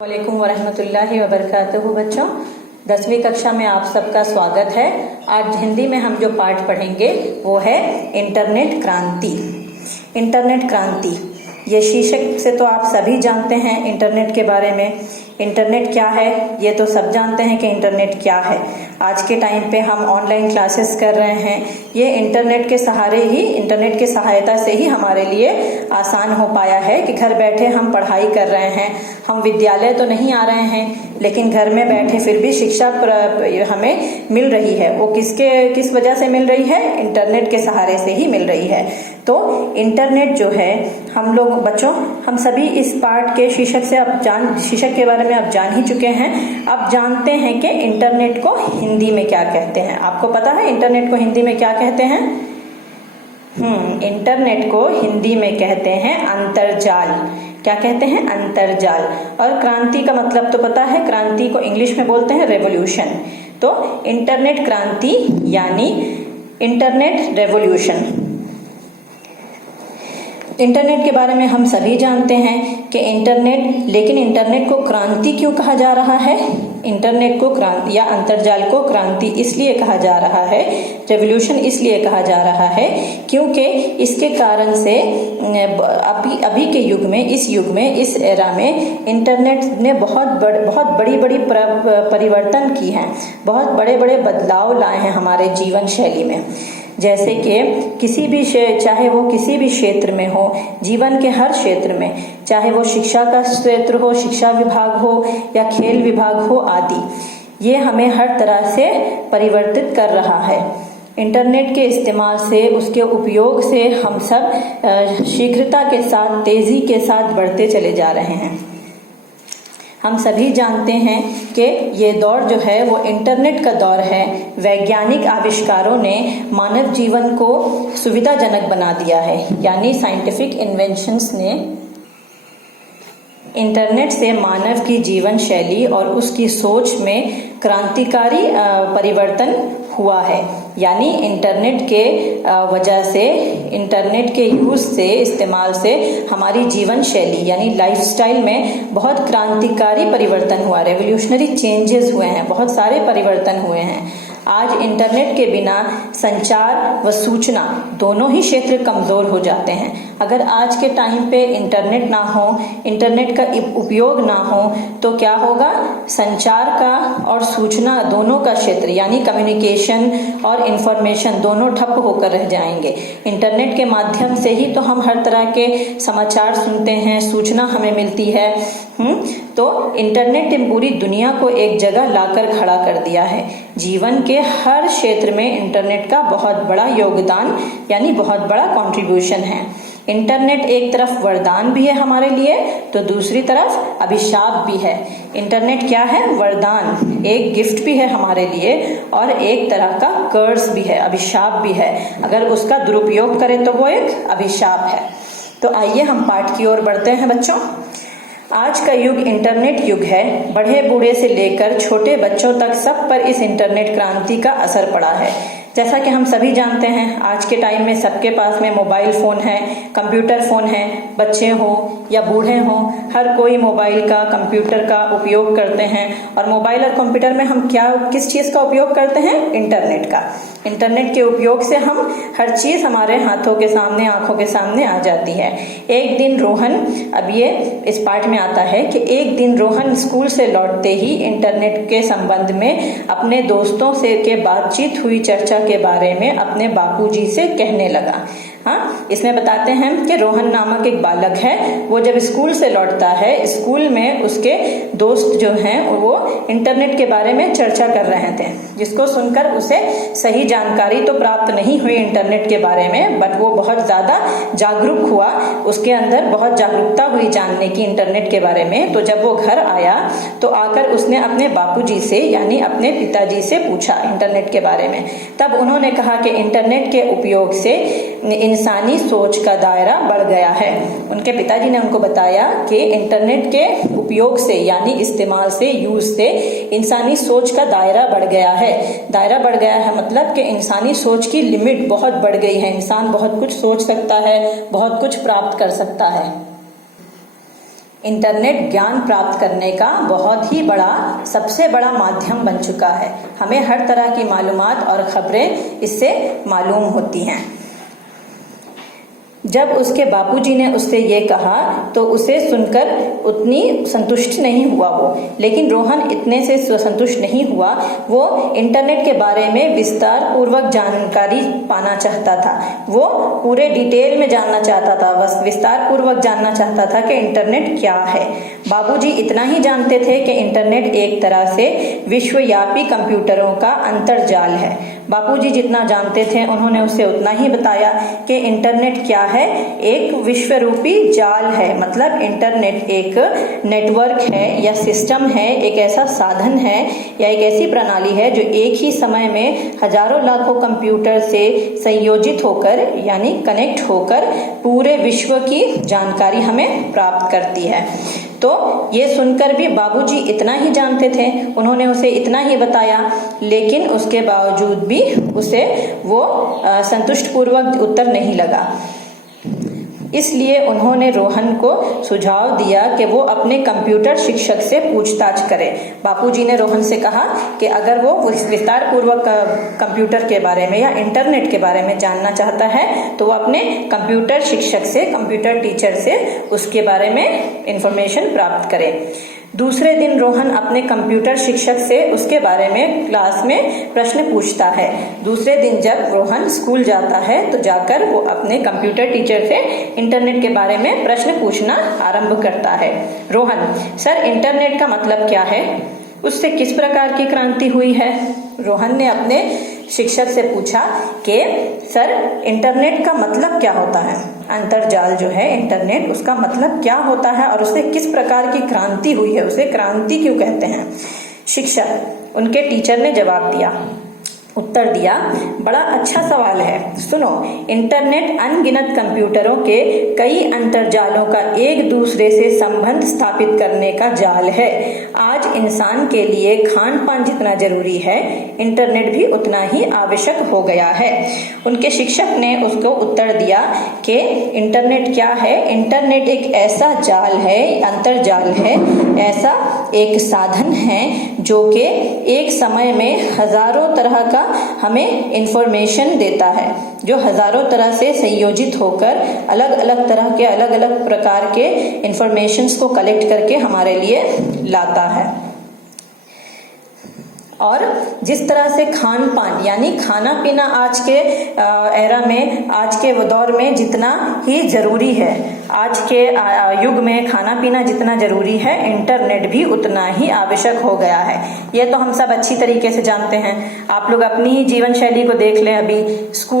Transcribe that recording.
वालेकुम वरहमतुल्लाहि वबरकातुहू। बच्चों, 10वीं कक्षा में आप सबका स्वागत है। आज हिंदी में हम जो पाठ पढ़ेंगे वो है इंटरनेट क्रांति। इंटरनेट क्रांति ये शीर्षक से तो आप सभी जानते हैं इंटरनेट के बारे में। इंटरनेट क्या है ये तो सब जानते हैं कि इंटरनेट क्या है। आज के टाइम पे हम ऑनलाइन क्लासेस कर रहे हैं। ये इंटरनेट के सहारे ही, इंटरनेट की सहायता से ही हमारे लिए आसान हो पाया है कि घर बैठे हम पढ़ाई कर रहे हैं। हम विद्यालय तो नहीं आ रहे हैं, लेकिन घर में बैठे फिर भी शिक्षा हमें मिल रही है। वो किस वजह से मिल रही है? इंटरनेट के सहारे से ही मिल रही है। तो इंटरनेट जो है, हम लोग बच्चों, हम सभी इस पाठ के शीर्षक के बारे में अब जान ही चुके हैं। अब जानते हैं कि इंटरनेट को हिंदी में क्या कहते हैं। आपको पता है इंटरनेट को हिंदी में क्या कहते हैं? इंटरनेट को हिंदी में कहते हैं अंतरजाल। क्या कहते हैं? अंतरजाल। और क्रांति का मतलब तो पता है, क्रांति को इंग्लिश में बोलते हैं रेवोल्यूशन। तो इंटरनेट क्रांति यानी इंटरनेट रेवोल्यूशन। इंटरनेट के बारे में हम सभी जानते हैं कि लेकिन इंटरनेट को क्रांति क्यों कहा जा रहा है? इंटरनेट को क्रांति या अंतरजाल को क्रांति इसलिए कहा जा रहा है, रेवोल्यूशन इसलिए कहा जा रहा है क्योंकि इसके कारण से अभी के युग में, इस एरा में इंटरनेट ने बहुत बड़ी परिवर्तन की है। बहुत बड़े बड़े बदलाव लाए हैं हमारे जीवन शैली में। जैसे कि चाहे वो किसी भी क्षेत्र में हो, जीवन के हर क्षेत्र में, चाहे वो शिक्षा का क्षेत्र हो, शिक्षा विभाग हो या खेल विभाग हो आदि, ये हमें हर तरह से परिवर्तित कर रहा है। इंटरनेट के इस्तेमाल से, उसके उपयोग से हम सब शीघ्रता के साथ, तेजी के साथ बढ़ते चले जा रहे हैं। हम सभी जानते हैं कि ये दौर जो है वो इंटरनेट का दौर है। वैज्ञानिक आविष्कारों ने मानव जीवन को सुविधाजनक बना दिया है, यानी साइंटिफिक इन्वेंशंस ने इंटरनेट से मानव की जीवन शैली और उसकी सोच में क्रांतिकारी परिवर्तन हुआ है। यानी इंटरनेट के वजह से, इंटरनेट के यूज से, इस्तेमाल से हमारी जीवन शैली यानी लाइफस्टाइल में बहुत क्रांतिकारी परिवर्तन हुआ। रेवोल्यूशनरी चेंजेस हुए हैं, बहुत सारे परिवर्तन हुए हैं। आज इंटरनेट के बिना संचार व सूचना दोनों ही क्षेत्र कमजोर हो जाते हैं। अगर आज के टाइम पे इंटरनेट ना हो, इंटरनेट का उपयोग ना हो, तो क्या होगा? संचार का और सूचना दोनों का क्षेत्र यानी कम्युनिकेशन और इंफॉर्मेशन दोनों ठप होकर रह जाएंगे। इंटरनेट के माध्यम से ही तो हम हर तरह के समाचार सुनते हैं, सूचना हमें मिलती है। तो इंटरनेट ने पूरी दुनिया को एक जगह लाकर खड़ा कर दिया है। जीवन के हर क्षेत्र में इंटरनेट का बहुत बड़ा योगदान यानी बहुत बड़ा कंट्रीब्यूशन है। इंटरनेट एक तरफ वरदान भी है हमारे लिए, तो दूसरी तरफ अभिशाप भी है। इंटरनेट क्या है? वरदान, एक गिफ्ट भी है हमारे लिए, और एक तरह का कर्स भी है, अभिशाप भी है। अगर उसका दुरुपयोग करें तो वो एक अभिशाप है। तो आइए हम पाठ की ओर बढ़ते हैं बच्चों। आज का युग इंटरनेट युग है। बड़े बूढ़े से लेकर छोटे बच्चों तक सब पर इस इंटरनेट क्रांति का असर पड़ा है। जैसा कि हम सभी जानते हैं, आज के टाइम में सबके पास में मोबाइल फोन है, कंप्यूटर फोन है। बच्चे हो या बूढ़े हो, हर कोई मोबाइल का, कंप्यूटर का उपयोग करते हैं। और मोबाइल और कंप्यूटर में हम किस चीज का उपयोग करते हैं? इंटरनेट का। इंटरनेट के उपयोग से हम हर चीज हमारे हाथों के सामने, आंखों के सामने आ जाती है। एक दिन रोहन, अब ये इस पाठ में आता है कि एक दिन रोहन स्कूल से लौटते ही इंटरनेट के संबंध में अपने दोस्तों से के बातचीत हुई चर्चा के बारे में अपने बापूजी से कहने लगा। इसमें बताते हैं कि रोहन नामक एक बालक है। वो जब स्कूल से लौटता है, स्कूल में उसके दोस्त जो हैं वो इंटरनेट के बारे में चर्चा कर रहे थे, जिसको सुनकर उसे सही जानकारी तो प्राप्त नहीं हुई इंटरनेट के बारे में, बट वो बहुत ज्यादा जागरूक हुआ। उसके अंदर बहुत जागरूकता हुई जानने की इंटरनेट के बारे में। तो जब वो घर आया तो आकर उसने अपने बापूजी से यानी अपने पिताजी से पूछा इंटरनेट के बारे में। तब उन्होंने कहा कि इंटरनेट के उपयोग से इंसानी सोच का दायरा बढ़ गया है। उनके पिताजी ने उनको बताया कि इंटरनेट के उपयोग से यानी इस्तेमाल से, यूज से इंसानी सोच का दायरा बढ़ गया है। दायरा बढ़ गया है मतलब कि इंसानी सोच की लिमिट बहुत बढ़ गई है। इंसान बहुत कुछ सोच सकता है, बहुत कुछ प्राप्त कर सकता है। इंटरनेट ज्ञान प्राप्त करने का बहुत ही सबसे बड़ा माध्यम बन चुका है। हमें हर तरह की मालूमात और खबरें इससे मालूम होती हैं। जब उसके बापूजी ने उससे ये कहा तो उसे सुनकर उतनी संतुष्ट नहीं हुआ वो, लेकिन रोहन इतने से संतुष्ट नहीं हुआ। वो इंटरनेट के बारे में विस्तार पूर्वक जानकारी पाना चाहता था। वो पूरे डिटेल में जानना चाहता था, बस विस्तार पूर्वक जानना चाहता था कि इंटरनेट क्या है। बाबूजी इतना ही जानते थे कि इंटरनेट एक तरह से विश्वव्यापी कंप्यूटरों का अंतर्जाल है। बापूजी जितना जानते थे उन्होंने उसे उतना ही बताया कि इंटरनेट क्या है। एक विश्वरूपी जाल है, मतलब इंटरनेट एक नेटवर्क है या सिस्टम है, एक ऐसा साधन है या एक ऐसी प्रणाली है जो एक ही समय में हजारों लाखों कंप्यूटर से संयोजित होकर यानी कनेक्ट होकर पूरे विश्व की जानकारी हमें प्राप्त करती है। तो ये सुनकर भी बाबूजी इतना ही जानते थे, उन्होंने उसे इतना ही बताया, लेकिन उसके बावजूद भी उसे वो संतुष्ट पूर्वक उत्तर नहीं लगा। इसलिए उन्होंने रोहन को सुझाव दिया कि वो अपने कंप्यूटर शिक्षक से पूछताछ करे। बापूजी ने रोहन से कहा कि अगर वो विस्तार पूर्वक कंप्यूटर के बारे में या इंटरनेट के बारे में जानना चाहता है तो वो अपने कंप्यूटर शिक्षक से, कंप्यूटर टीचर से उसके बारे में इंफॉर्मेशन प्राप्त करे। दूसरे दिन रोहन अपने कंप्यूटर शिक्षक से उसके बारे में क्लास में प्रश्न पूछता है। दूसरे दिन जब रोहन स्कूल जाता है तो जाकर वो अपने कंप्यूटर टीचर से इंटरनेट के बारे में प्रश्न पूछना आरंभ करता है। रोहन, सर इंटरनेट का मतलब क्या है? उससे किस प्रकार की क्रांति हुई है? रोहन ने अपने शिक्षक से पूछा कि सर इंटरनेट का मतलब क्या होता है? अंतर्जाल जो है इंटरनेट, उसका मतलब क्या होता है और उससे किस प्रकार की क्रांति हुई है? उसे क्रांति क्यों कहते हैं? शिक्षक, उनके टीचर ने जवाब दिया, उत्तर दिया, बड़ा अच्छा सवाल है, सुनो। इंटरनेट अनगिनत कंप्यूटरों के कई अंतर्जालों का एक दूसरे से संबंध स्थापित करने का जाल है। आज इंसान के लिए खान पान जितना जरूरी है, इंटरनेट भी उतना ही आवश्यक हो गया है। उनके शिक्षक ने उसको उत्तर दिया कि इंटरनेट क्या है? इंटरनेट एक ऐसा जाल है, अंतर्जाल है, ऐसा एक साधन है जो कि एक समय में हजारों तरह का हमें इंफॉर्मेशन देता है, जो हजारों तरह से संयोजित होकर अलग अलग तरह के अलग अलग प्रकार के इंफॉर्मेशंस को कलेक्ट करके हमारे लिए लाता है। और जिस तरह से खान पान यानी खाना पीना आज के एरा में, आज के दौर में जितना ही जरूरी है, आज के युग में खाना पीना जितना जरूरी है, इंटरनेट भी उतना ही आवश्यक हो गया है। ये तो हम सब अच्छी तरीके से जानते हैं। आप लोग अपनी जीवन शैली को देख लें, अभी स्कूल